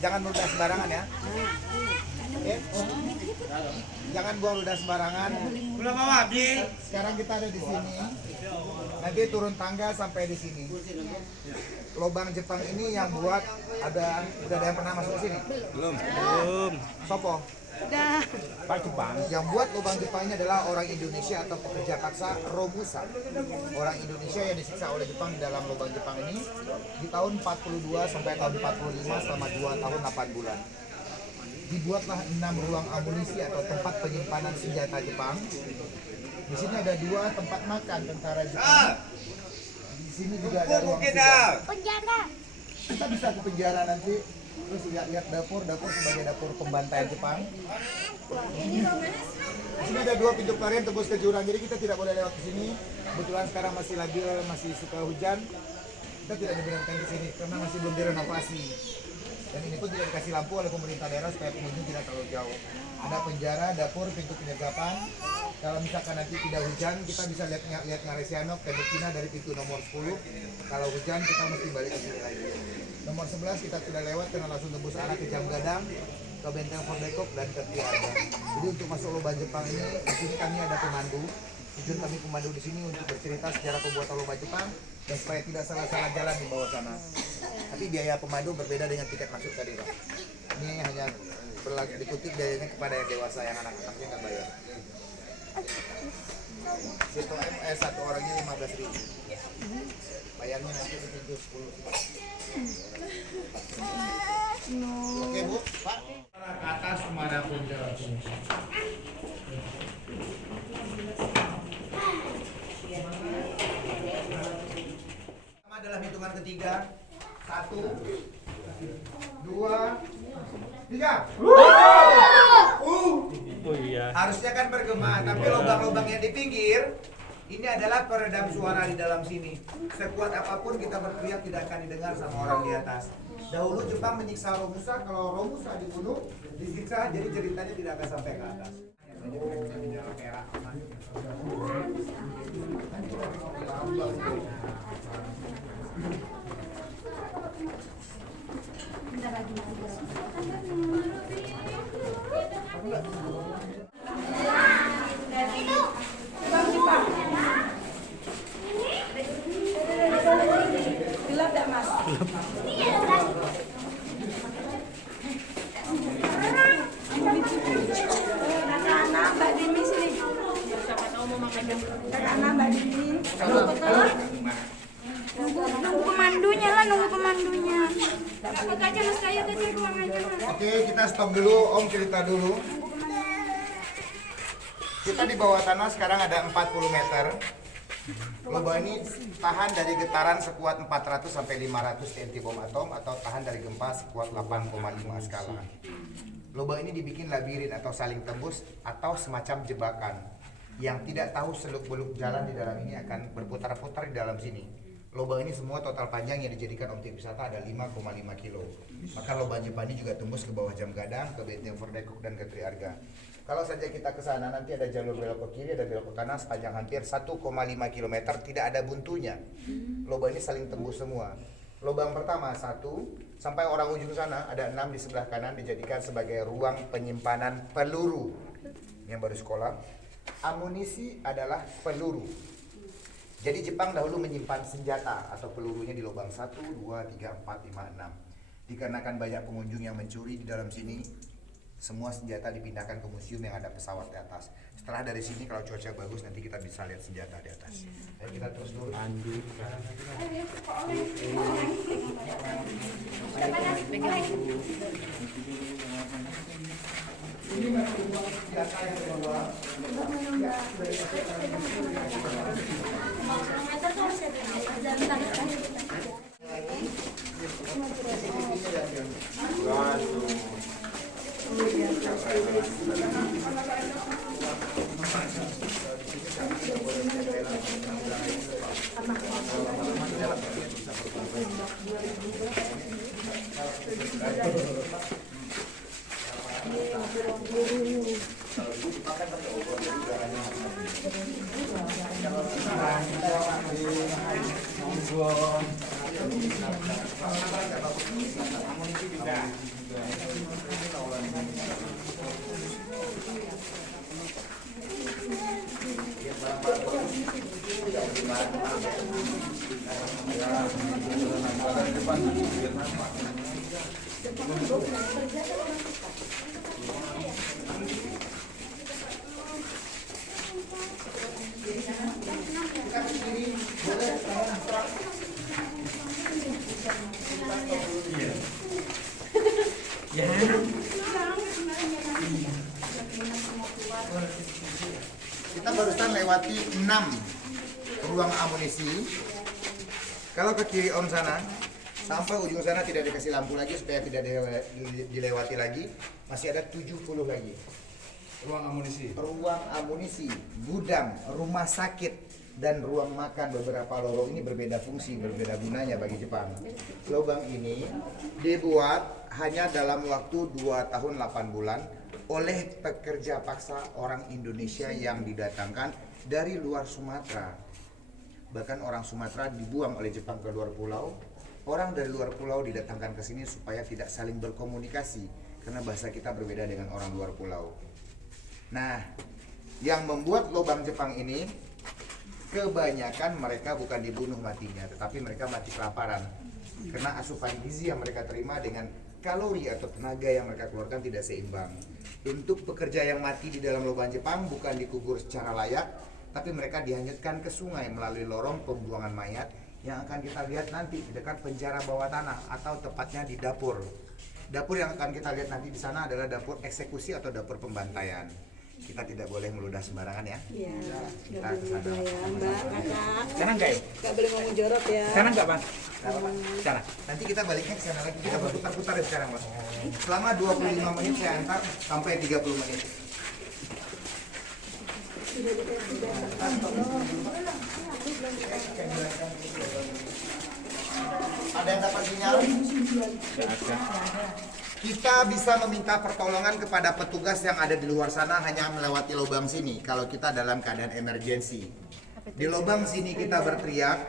jangan ludah sembarangan ya. Oke? Jangan buang ludah sembarangan. Belum bawa Abdi. Sekarang kita ada di sini. Nanti turun tangga sampai di sini. Lobang Jepang ini yang buat udah ada yang pernah masuk ke sini? Belum. Sopo? Udah. Pak Jepang. Yang buat lubang Jepang ini adalah orang Indonesia atau pekerja paksa Romusa. Orang Indonesia yang disiksa oleh Jepang di dalam lubang Jepang ini di tahun 42 sampai tahun 45 selama 2 tahun 8 bulan. Dibuatlah 6 ruang amunisi atau tempat penyimpanan senjata Jepang. Di sini ada 2 tempat makan tentara Jepang. Di sini juga ada ruang sidang. Penjara. Kita bisa ke penjara nanti. Terus lihat dapur sebagai dapur pembantaian Jepang. Di sini ada 2 pintu pelarian tembus ke jurang, jadi kita tidak boleh lewat ke sini. Kebetulan sekarang masih labil, masih suka hujan. Kita tidak dibenarkan di sini karena masih belum direnovasi. Dan ini pun tidak dikasih lampu oleh pemerintah daerah supaya pengunjung tidak terlalu jauh. Ada penjara, dapur, pintu penyergapan. Kalau misalkan nanti tidak hujan, kita bisa lihat Ngaresiano ke Cina dari pintu nomor 10. Kalau hujan, kita mesti balik ke sini lagi. Nomor 11 kita tidak lewat karena langsung tembus arah ke Jam Gadang, ke Benteng Fordekop dan ke Tiada. Jadi untuk masuk lubang Jepang ini, di sini kami ada pemandu. Tujuan kami pemandu di sini untuk bercerita sejarah pembuatan lubang Jepang dan supaya tidak salah-salah jalan di bawah sana. Tapi biaya pemandu berbeda dengan tiket masuk tadi, Pak. Ini hanya dikutip biayanya kepada yang dewasa, yang anak-anaknya nggak bayar. Situ satu orangnya 15.000. Bayarnya nanti di pintu 10. Oke Bu, Pak. Ke atas kemanapun jalan. Sama dalam hitungan ketiga. 1, 2, 3. Oh iya. Harusnya kan bergema, tapi lubang-lubang yang di pinggir ini adalah peredam suara di dalam sini. Sekuat apapun kita berteriak tidak akan didengar sama orang di atas. Dahulu Jepang menyiksa Romusa, kalau Romusa dibunuh, disiksa, jadi ceritanya tidak akan sampai ke atas. Gelap tak Mas? Anak-anak Mbak Dini sini. Siapa tahu mau makan anak-anak Mbak Dini. Nunggu pemandunya lah, nunggu pemandunya. Apa aja Mas Kayu tadi ruang aja Mas. Oke, kita stop dulu, Om cerita dulu. Kita di bawah tanah sekarang ada 40 meter. Lubang ini tahan dari getaran sekuat 400 sampai 500 TNT bom atom atau tahan dari gempa sekuat 8,5 skala. Lubang ini dibikin labirin atau saling tembus atau semacam jebakan. Yang tidak tahu seluk-beluk jalan di dalam ini akan berputar-putar di dalam sini. Lubang ini semua total panjang yang dijadikan objek wisata ada 5,5 kilo. Maka lubang Jepang ini juga tembus ke bawah Jam Gadang, ke Benteng Fordekop dan ke Triarga. Kalau saja kita ke sana nanti ada jalur belok ke kiri, ada belok ke kanan sepanjang hampir 1,5 km, tidak ada buntunya. Lubang ini saling tembus semua. Lubang pertama 1 sampai orang ujung sana ada 6 di sebelah kanan dijadikan sebagai ruang penyimpanan peluru. Yang baru sekolah, amunisi adalah peluru. Jadi Jepang dahulu menyimpan senjata atau pelurunya di lubang 1, 2, 3, 4, 5, 6. Dikarenakan banyak pengunjung yang mencuri di dalam sini, semua senjata dipindahkan ke museum yang ada pesawat di atas. Setelah dari sini kalau cuaca bagus nanti kita bisa lihat senjata di atas. Ayo kita terus dulu. Lanjut. Ini memang senjata yang kedua. Amunisi bisa. Kita barusan lewati 6 ruang amunisi. Kalau ke kiri om sana, sampai ujung sana tidak dikasih lampu lagi supaya tidak dilewati lagi. Masih ada 70 lagi. Ruang amunisi. Ruang amunisi, gudang, rumah sakit, dan ruang makan. Beberapa lorong ini berbeda fungsi, berbeda gunanya bagi Jepang. Lubang ini dibuat hanya dalam waktu 2 tahun 8 bulan oleh pekerja paksa orang Indonesia yang didatangkan dari luar Sumatera. Bahkan orang Sumatera dibuang oleh Jepang ke luar pulau. Orang dari luar pulau didatangkan ke sini supaya tidak saling berkomunikasi karena bahasa kita berbeda dengan orang luar pulau. Nah, yang membuat lubang Jepang ini kebanyakan mereka bukan dibunuh matinya, tetapi mereka mati kelaparan karena asupan gizi yang mereka terima dengan kalori atau tenaga yang mereka keluarkan tidak seimbang. Untuk pekerja yang mati di dalam lubang Jepang bukan dikubur secara layak, tapi mereka dihanyutkan ke sungai melalui lorong pembuangan mayat yang akan kita lihat nanti di dekat penjara bawah tanah atau tepatnya di dapur. Dapur yang akan kita lihat nanti di sana adalah dapur eksekusi atau dapur pembantaian. Kita tidak boleh meludah sembarangan ya. Iya, Kita nggak ke boleh sana. ya, Mbak, Kakak. Sekarang enggak ya? Nggak boleh ngomong jorok ya. Sekarang enggak, Bang? Sekarang. Nanti kita baliknya ke sana lagi, kita berputar-putar ya sekarang, Mas. Selama 25 menit saya antar sampai 30 menit. Ada yang dapat sinyal? Enggak ada. Kita bisa meminta pertolongan kepada petugas yang ada di luar sana hanya melewati lubang sini kalau kita dalam keadaan emergensi. Di lubang sini kita berteriak,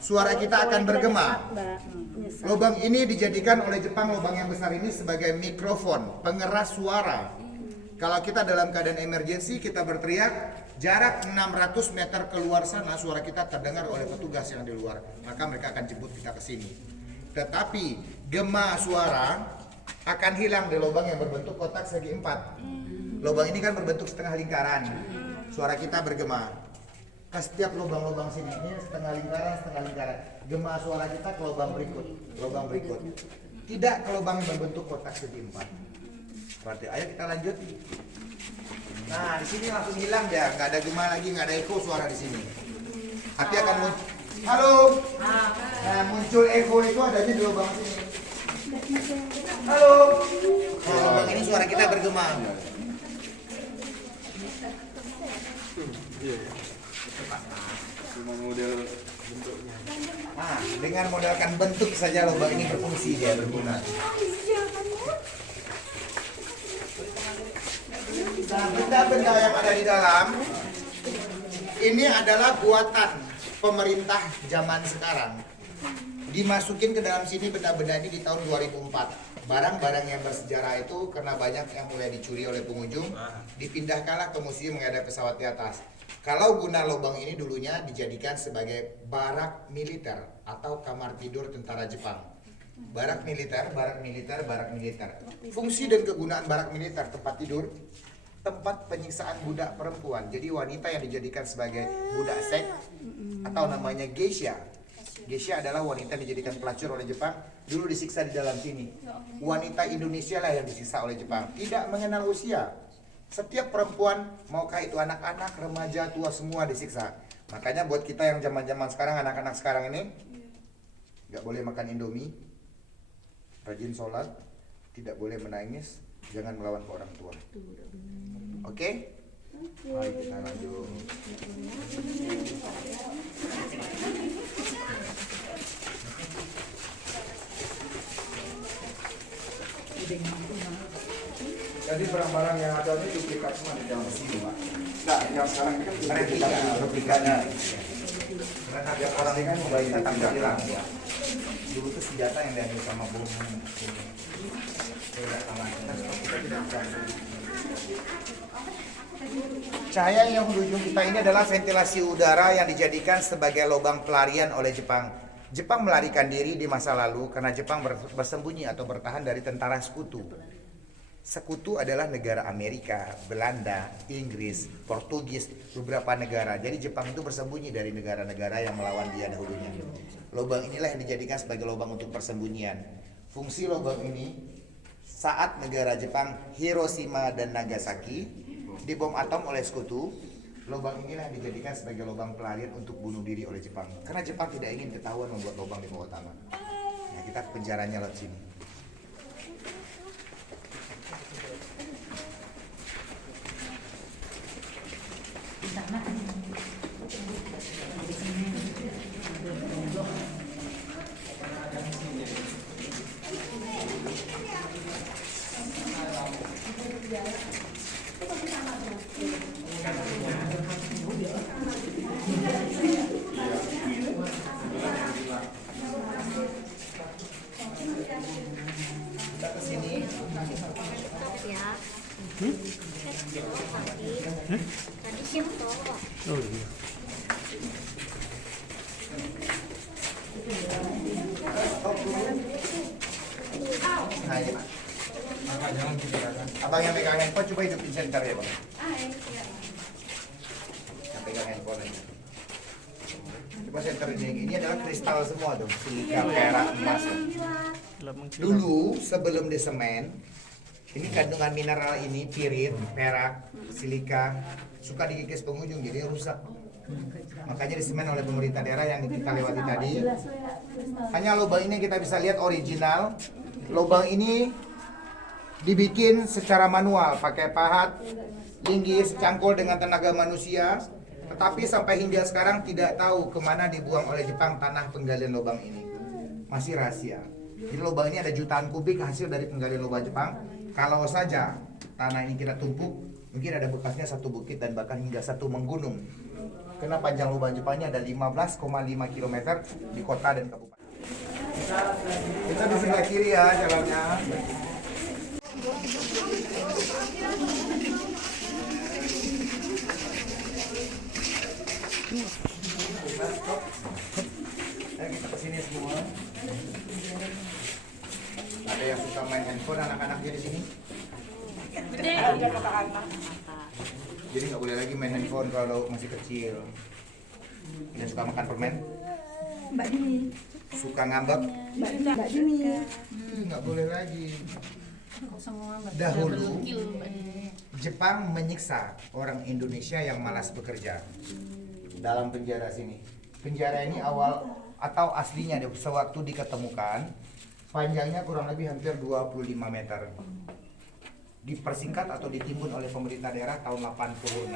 suara kita akan bergema. Lubang ini dijadikan oleh Jepang, lubang yang besar ini sebagai mikrofon, pengeras suara. Kalau kita dalam keadaan emergensi, kita berteriak, jarak 600 meter keluar sana, suara kita terdengar oleh petugas yang di luar. Maka mereka akan jemput kita ke sini. Tetapi gema suara akan hilang di lubang yang berbentuk kotak segi 4. Lubang ini kan berbentuk setengah lingkaran. Suara kita bergema. Ke setiap lubang-lubang sini, ini setengah lingkaran. Gema suara kita ke lubang berikut. Tidak ke lubang yang berbentuk kotak segi 4. Berarti ayo kita lanjut. Nah, di sini langsung hilang dia, nggak ada gema lagi, nggak ada eko suara di sini. Tapi akan muncul. Halo. Nah, muncul eko itu adanya di lubang sini. Halo. Nah, lubang ini suara kita bergema. Cuma model bentuknya. Nah, dengan modalkan bentuk saja lubang ini berfungsi, dia berguna. Nah, benda-benda yang ada di dalam ini adalah buatan pemerintah zaman sekarang. Dimasukin ke dalam sini benda-benda ini di tahun 2004. Barang-barang yang bersejarah itu karena banyak yang mulai dicuri oleh pengunjung, dipindahkanlah ke museum yang ada pesawat di atas. Kalau guna lubang ini dulunya dijadikan sebagai barak militer atau kamar tidur tentara Jepang. Barak militer. Fungsi dan kegunaan barak militer, tempat tidur, tempat penyiksaan budak perempuan. Jadi wanita yang dijadikan sebagai budak seks atau namanya geisha. Geisha adalah wanita yang dijadikan pelacur oleh Jepang, dulu disiksa di dalam sini. Wanita Indonesia lah yang disiksa oleh Jepang, tidak mengenal usia. Setiap perempuan, maukah itu anak-anak, remaja, tua, semua disiksa. Makanya buat kita yang zaman-zaman sekarang, anak-anak sekarang ini nggak boleh makan Indomie, rajin sholat, tidak boleh menangis, jangan melawan ke orang tua. Oke? Mari kita lanjut. Jadi barang-barang yang ada ini duplikat semua di dalam sini, Pak. Nah, yang sekarang ini kan replikanya. Karena tiap orang ini kan membawa senjata hilang. Dulu tuh senjata yang diambil sama bom. Cahaya yang di ujung kita ini adalah ventilasi udara yang dijadikan sebagai lubang pelarian oleh Jepang. Jepang melarikan diri di masa lalu karena Jepang bersembunyi atau bertahan dari tentara sekutu. Sekutu adalah negara Amerika, Belanda, Inggris, Portugis, beberapa negara. Jadi Jepang itu bersembunyi dari negara-negara yang melawan dia dahulunya. Lubang inilah yang dijadikan sebagai lubang untuk persembunyian. Fungsi lubang ini saat negara Jepang Hiroshima dan Nagasaki dibom atom oleh sekutu, lubang inilah yang dijadikan sebagai lubang pelarian untuk bunuh diri oleh Jepang. Karena Jepang tidak ingin ketahuan membuat lubang di bawah tanah. Nah, kita ke penjaranya lewat sini. Kita ke sini. Nah, ini, Pak. Abang yang pegang handphone coba hidupin center ya, Bang. Yang pegang handphone aja. Coba center ini adalah kristal semua tuh, silika, perak, emas. Dulu sebelum disemen, ini kandungan mineral ini pirit, perak, silika suka dikikis pengunjung jadi rusak. Makanya disemen oleh pemerintah daerah yang kita lewati tadi. Hanya lubang ini kita bisa lihat original. Lubang ini dibikin secara manual, pakai pahat, linggis, cangkul dengan tenaga manusia. Tetapi sampai hingga sekarang tidak tahu kemana dibuang oleh Jepang tanah penggalian lubang ini. Masih rahasia. Jadi lubang ini ada jutaan kubik hasil dari penggalian lubang Jepang. Kalau saja tanah ini kita tumpuk, mungkin ada bekasnya satu bukit dan bahkan hingga satu menggunung. Karena panjang lubang Jepangnya ada 15,5 km di kota dan kabupaten. Kita di sebelah kiri ya jalannya. Ayo kita kesini semua. Ada yang suka main handphone anak-anaknya di sini? Jadi nggak boleh lagi main handphone kalau masih kecil. Yang suka makan permen? Mbak Dini. Suka ngambek? Mbak Dini. Nggak boleh lagi. Dahulu Jepang menyiksa orang Indonesia yang malas bekerja dalam penjara sini. Penjara ini awal atau aslinya sewaktu diketemukan panjangnya kurang lebih hampir 25 meter. Dipersingkat atau ditimbun oleh pemerintah daerah tahun 86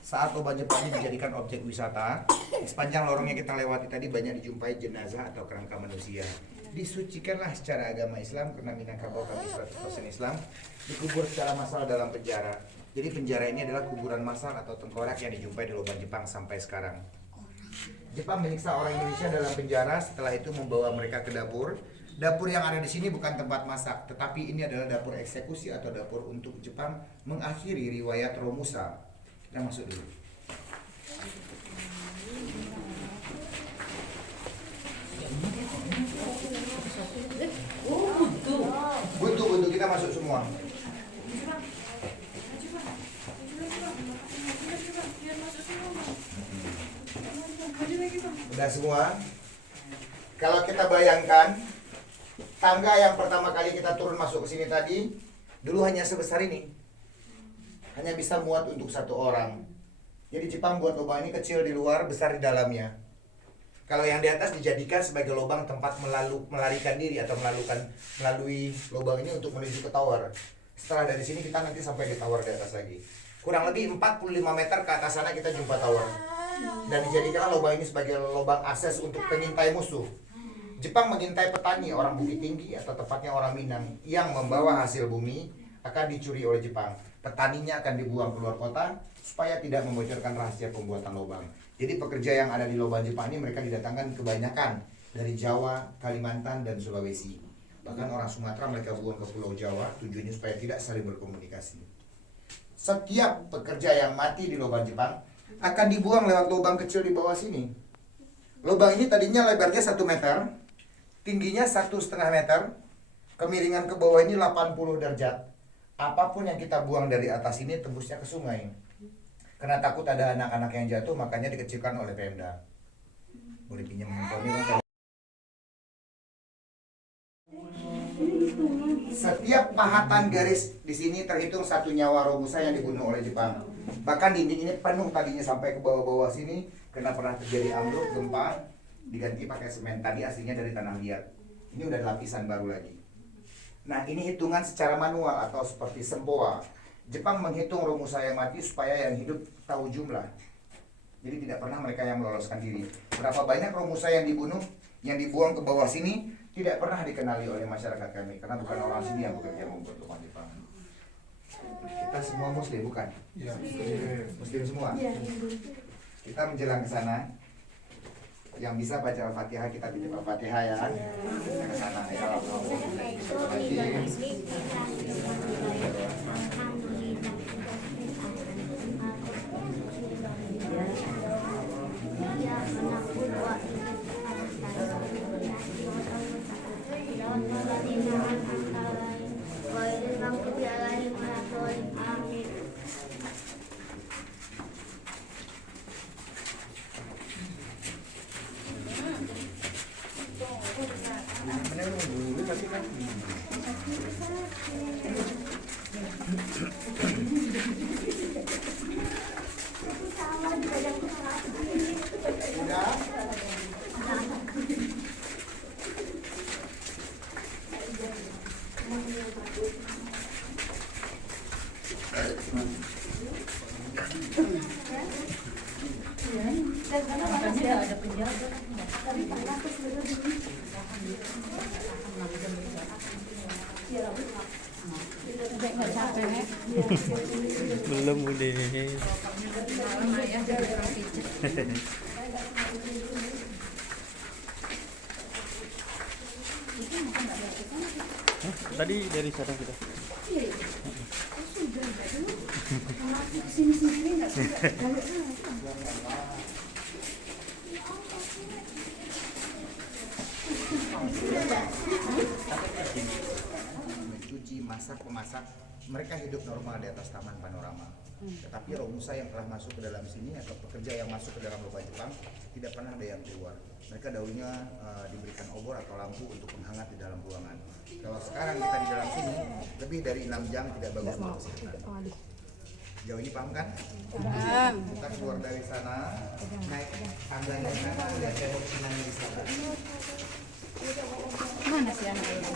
saat lubang Jepang ini dijadikan objek wisata. Di sepanjang lorong yang kita lewati tadi banyak dijumpai jenazah atau kerangka manusia. Disucikanlah secara agama Islam karena Minangkabau kami 100% Islam, dikubur secara massal dalam penjara. Jadi penjara ini adalah kuburan massal atau tengkorak yang dijumpai di lubang Jepang sampai sekarang. Jepang menyiksa orang Indonesia dalam penjara, setelah itu membawa mereka ke dapur. Dapur yang ada di sini bukan tempat masak, tetapi ini adalah dapur eksekusi atau dapur untuk Jepang mengakhiri riwayat Romusa. Kita masuk dulu. Buntu kita masuk semua. Udah semua. Kalau kita bayangkan tangga yang pertama kali kita turun masuk ke sini tadi dulu hanya sebesar ini, hanya bisa muat untuk satu orang. Jadi Jepang buat lubang ini kecil di luar, besar di dalamnya. Kalau yang di atas dijadikan sebagai lubang tempat melarikan diri atau melalui lubang ini untuk menuju ke tower. Setelah dari sini kita nanti sampai di tower di atas lagi. Kurang lebih 45 meter ke atas sana kita jumpa tower. Dan dijadikan lubang ini sebagai lubang akses untuk pengintai musuh. Jepang mengintai petani orang Bukit Tinggi atau tepatnya orang Minang yang membawa hasil bumi akan dicuri oleh Jepang. Petaninya akan dibuang keluar kota supaya tidak membocorkan rahasia pembuatan lubang. Jadi pekerja yang ada di lubang Jepang ini mereka didatangkan kebanyakan dari Jawa, Kalimantan, dan Sulawesi. Bahkan orang Sumatera mereka buang ke Pulau Jawa, tujuannya supaya tidak saling berkomunikasi. Setiap pekerja yang mati di lubang Jepang akan dibuang lewat lubang kecil di bawah sini. Lubang ini tadinya lebarnya 1 meter, tingginya 1,5 meter, kemiringan ke bawah ini 80 derajat. Apapun yang kita buang dari atas ini tembusnya ke sungai. Karena takut ada anak-anak yang jatuh, makanya dikecilkan oleh Pemda. Boleh pinjam handphone kan? Setiap pahatan garis di sini terhitung 1 nyawa Romusa yang dibunuh oleh Jepang. Bahkan dinding ini penuh tadinya sampai ke bawah-bawah sini karena pernah terjadi ambruk, gempa, diganti pakai semen. Tadi aslinya dari tanah liat. Ini udah lapisan baru lagi. Nah, ini hitungan secara manual atau seperti sempoa. Jepang menghitung Romusa yang mati supaya yang hidup tahu jumlah. Jadi tidak pernah mereka yang meloloskan diri. Berapa banyak Romusa yang dibunuh, yang dibuang ke bawah sini, tidak pernah dikenali oleh masyarakat kami. Karena bukan orang sini yang bekerja membuat rumah Jepang. Kita semua muslim, bukan? Iya. Muslim semua? Kita menjelang ke sana. Yang bisa baca Al-Fatihah, kita titip Al-Fatihah ya. Kita ke sana ya. Amin. Belum boleh. Tadi dari sana kita. Mencuci, masak, memasak, mereka hidup normal di atas taman panorama. Tetapi Romusa yang telah masuk ke dalam sini atau pekerja yang masuk ke dalam lubang Jepang tidak pernah ada yang keluar. Mereka dahulunya diberikan obor atau lampu untuk menghangat di dalam ruangan. Kalau sekarang kita di dalam sini lebih dari 6 jam tidak bagus untuk kesehatan. Jauh ini paham kan? Kita keluar dari sana, naik tangganya di sana, lihat tembok Chinanya di sana. Mana sih anak ini?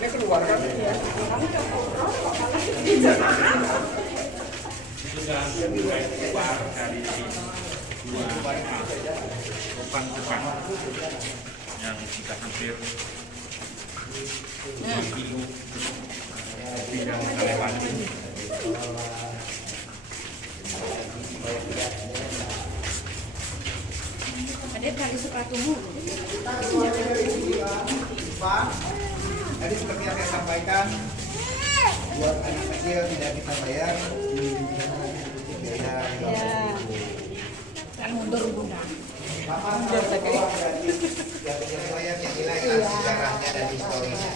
Ini keluar kan? Sudah keluar dari dua lubang Jepang yang sudah hampir 2 kilo lebih yang kita lewati. Ada kali sepatumu. Pak, tadi seperti yang saya sampaikan, buat anak kecil tidak kita bayar biaya 15.000. Kan mundur bunda. Bapak yang bayar yang nilai sejarahnya dan historinya.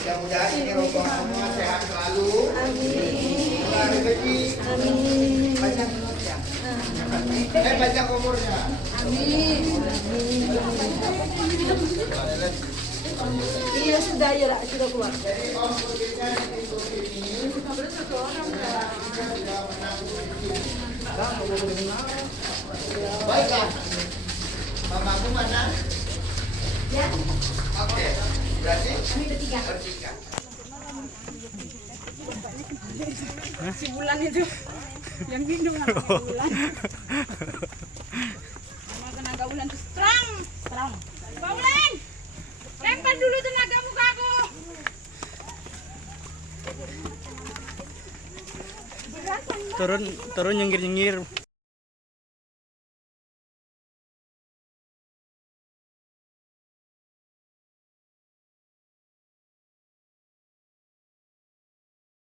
Mudah-mudahan ini rombongan semua sehat selalu. Amin. Rezeki. Amin. Panjang umurnya. Panjang umurnya. Amin. Iya sudah ya lah, sudah keluar. Jadi om kursinya di kursi ini. Baiklah. Mamamu mana? Ya. Oke. Berarti kami bertiga. Si Bulan itu yang minum namanya Bulan. Nama tenaga Bulan tuh strong. Bulan, lempar dulu tenagamu ke aku. Turun nyengir-nyengir.